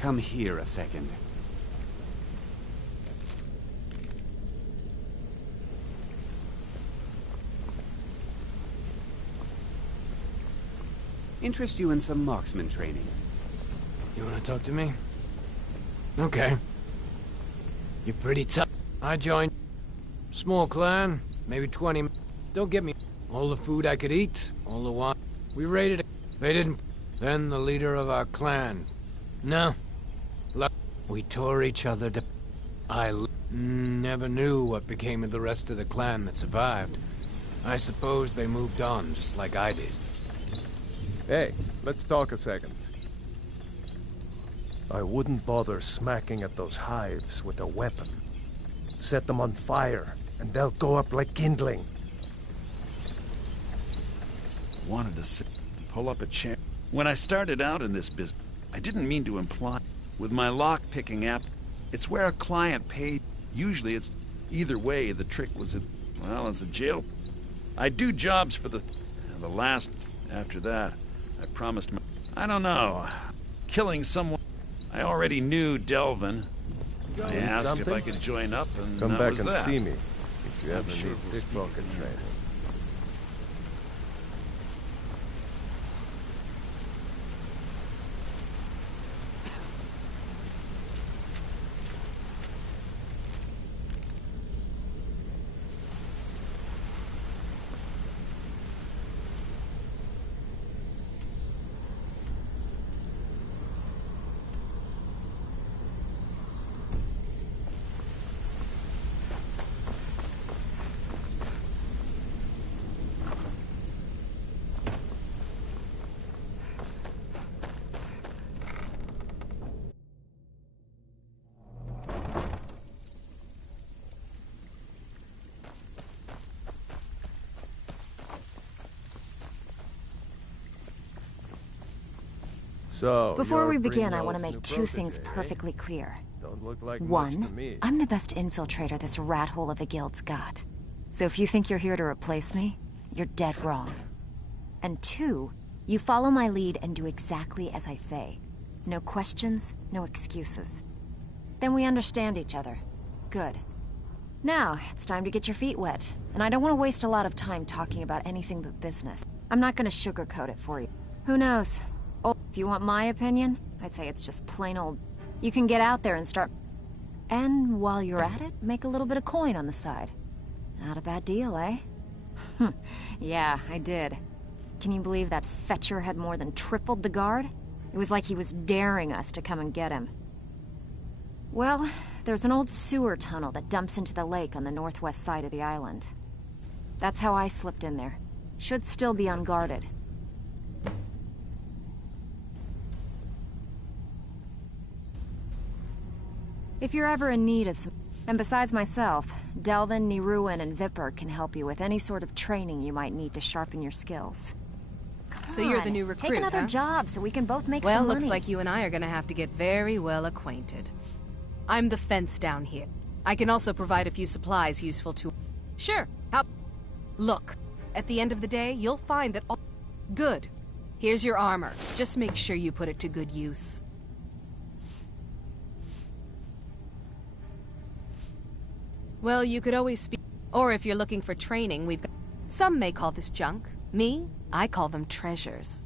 Come here a second. Interest you in some marksman training. You want to talk to me? Okay. You're pretty tough. I joined. Small clan, maybe 20. Don't get me. All the food I could eat, all the wine. We raided it. They didn't. Then the leader of our clan. No. We tore each other to... I never knew what became of the rest of the clan that survived. I suppose they moved on, just like I did. Hey, let's talk a second. I wouldn't bother smacking at those hives with a weapon. Set them on fire, and they'll go up like kindling. Wanted to sit and pull up a chair. When I started out in this business, I didn't mean to imply... With my lock-picking app, it's where a client paid. Usually it's... Either way, the trick was as a jail. I do jobs for the last... After that, I promised I don't know. Killing someone... I already knew Delvin. I asked if I could join up, and come that back was and that. see me if you ever need pickpocket training. So, before we begin, I want to make two things perfectly clear. Don't look like One, much to me. I'm the best infiltrator this rat hole of a guild's got. So if you think you're here to replace me, you're dead wrong. And two, you follow my lead and do exactly as I say. No questions, no excuses. Then we understand each other. Good. Now, it's time to get your feet wet. And I don't want to waste a lot of time talking about anything but business. I'm not going to sugarcoat it for you. Who knows? Oh, if you want my opinion, I'd say it's just plain old... You can get out there and start... And while you're at it, make a little bit of coin on the side. Not a bad deal, eh? Yeah, I did. Can you believe that fetcher had more than tripled the guard? It was like he was daring us to come and get him. Well, there's an old sewer tunnel that dumps into the lake on the northwest side of the island. That's how I slipped in there. Should still be unguarded. If you're ever in need of some... And besides myself, Delvin, Niruin, and Vipper can help you with any sort of training you might need to sharpen your skills. Come So you're the on, new recruit, take another huh? job so we can both make Well, some money. looks like you and I are gonna have to get very well acquainted. I'm the fence down here. I can also provide a few supplies useful to... Sure, how... Look, at the end of the day, you'll find that all... Good. Here's your armor. Just make sure you put it to good use. Well, you could always speak... Or if you're looking for training, we've got... Some may call this junk. Me, I call them treasures.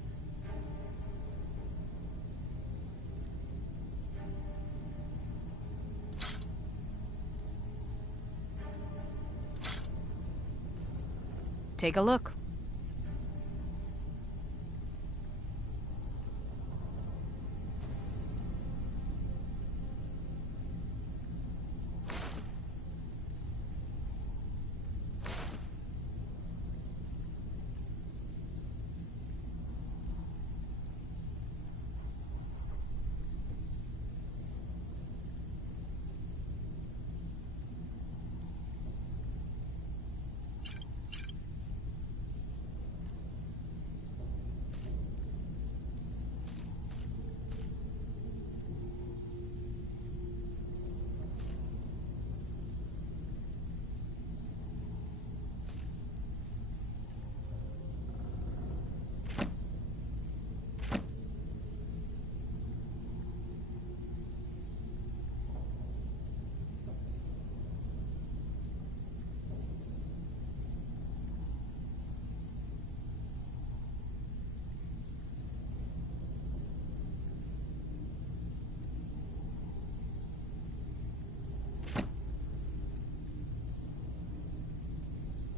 Take a look.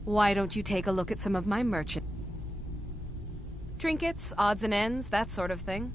Why don't you take a look at some of my merchant... Trinkets, odds and ends, that sort of thing.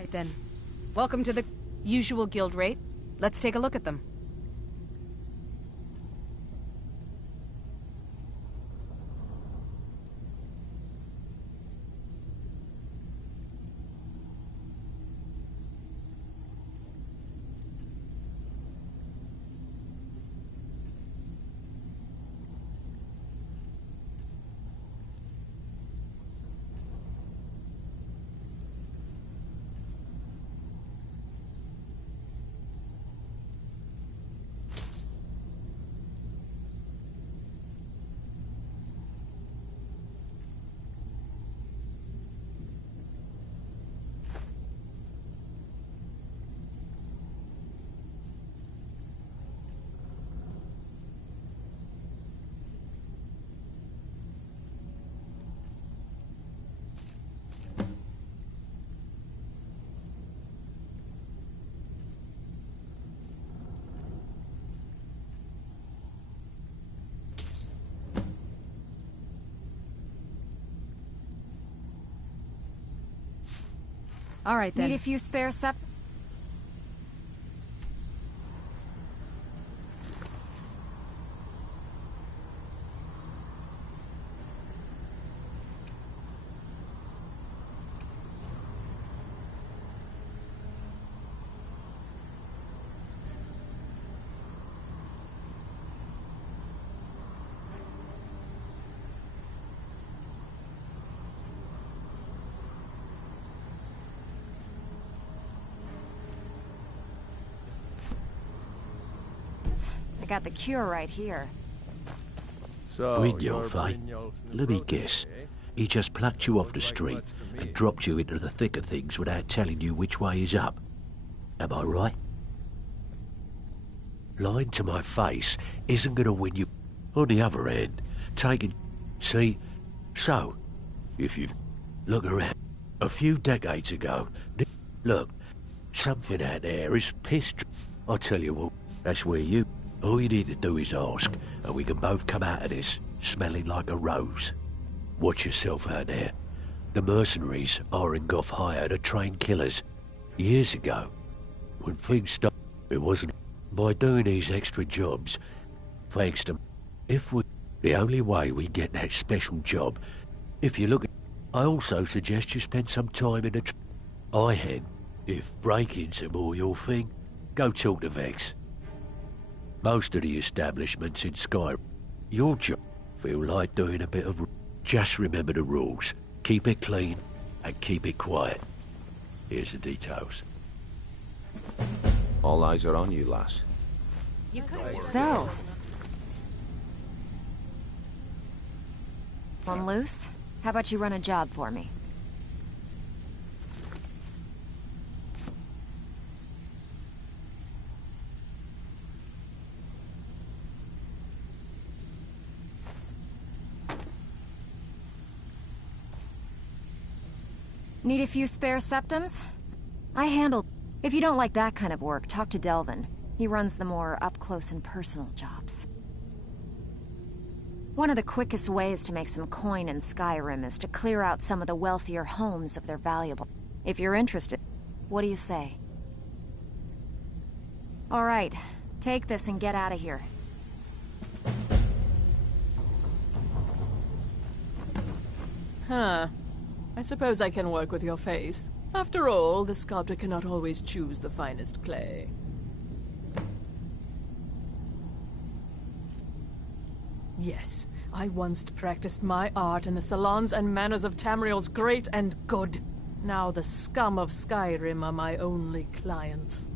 Right then. Welcome to the usual guild rate. Let's take a look at them. All right, then. Need a few spare sep... got the cure right here. So, Brynjolf, eh? Let me guess. He just plucked you off the street and dropped you into the thick of things without telling you which way is up. Am I right? Lying to my face isn't going to win you. On the other hand, taking... See? So, if you look around, a few decades ago, look, something out there is pissed. I tell you what, that's where you... All you need to do is ask, and we can both come out of this smelling like a rose. Watch yourself out there. The mercenaries Arengoff hired to train killers. Years ago, when things started, it wasn't... By doing these extra jobs, thanks to... If we... The only way we get that special job... If you look at... I also suggest you spend some time in the... I had. If break-ins are more your thing, go talk to Vex. Most of the establishments in Skyrim, your job feel like doing a bit of... Just remember the rules. Keep it clean and keep it quiet. Here's the details. All eyes are on you, lass. So... One loose? How about you run a job for me? Need a few spare septums? I handle... If you don't like that kind of work, talk to Delvin. He runs the more up-close and personal jobs. One of the quickest ways to make some coin in Skyrim is to clear out some of the wealthier homes of their valuable... If you're interested, what do you say? All right, take this and get out of here. Huh. I suppose I can work with your face. After all, the sculptor cannot always choose the finest clay. Yes, I once practiced my art in the salons and manners of Tamriel's great and good. Now the scum of Skyrim are my only clients.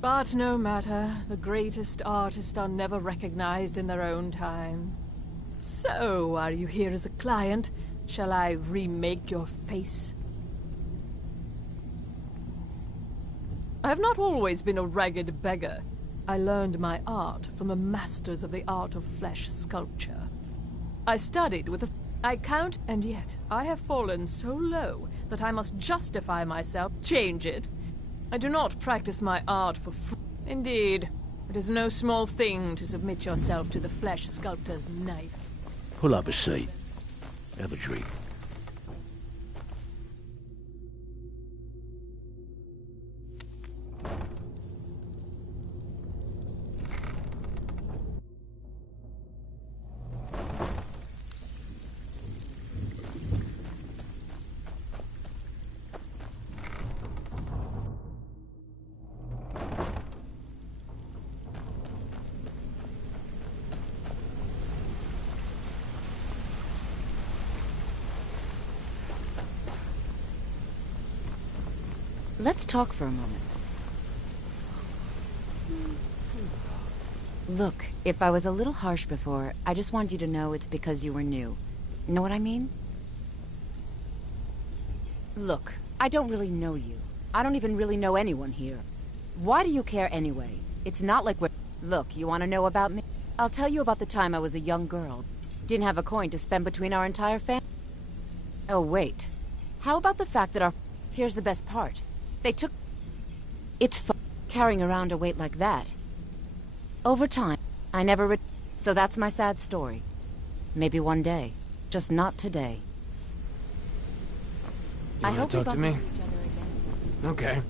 But no matter, the greatest artists are never recognized in their own time. So, are you here as a client? Shall I remake your face? I have not always been a ragged beggar. I learned my art from the masters of the art of flesh sculpture. I studied with I count, and yet I have fallen so low that I must justify myself, change it. I do not practice my art for free. Indeed, it is no small thing to submit yourself to the flesh sculptor's knife. Pull up a seat. Have a drink. Let's talk for a moment. Look, if I was a little harsh before, I just want you to know it's because you were new. Know what I mean? Look, I don't really know you. I don't even really know anyone here. Why do you care anyway? It's not like we're... Look, you want to know about me? I'll tell you about the time I was a young girl. Didn't have a coin to spend between our entire family. Oh, wait. How about the fact that our... Here's the best part. They took... It's fun carrying around a weight like that. Over time, I never so that's my sad story. Maybe one day. Just not today. You I wanna hope talk we to me? each other again. Okay.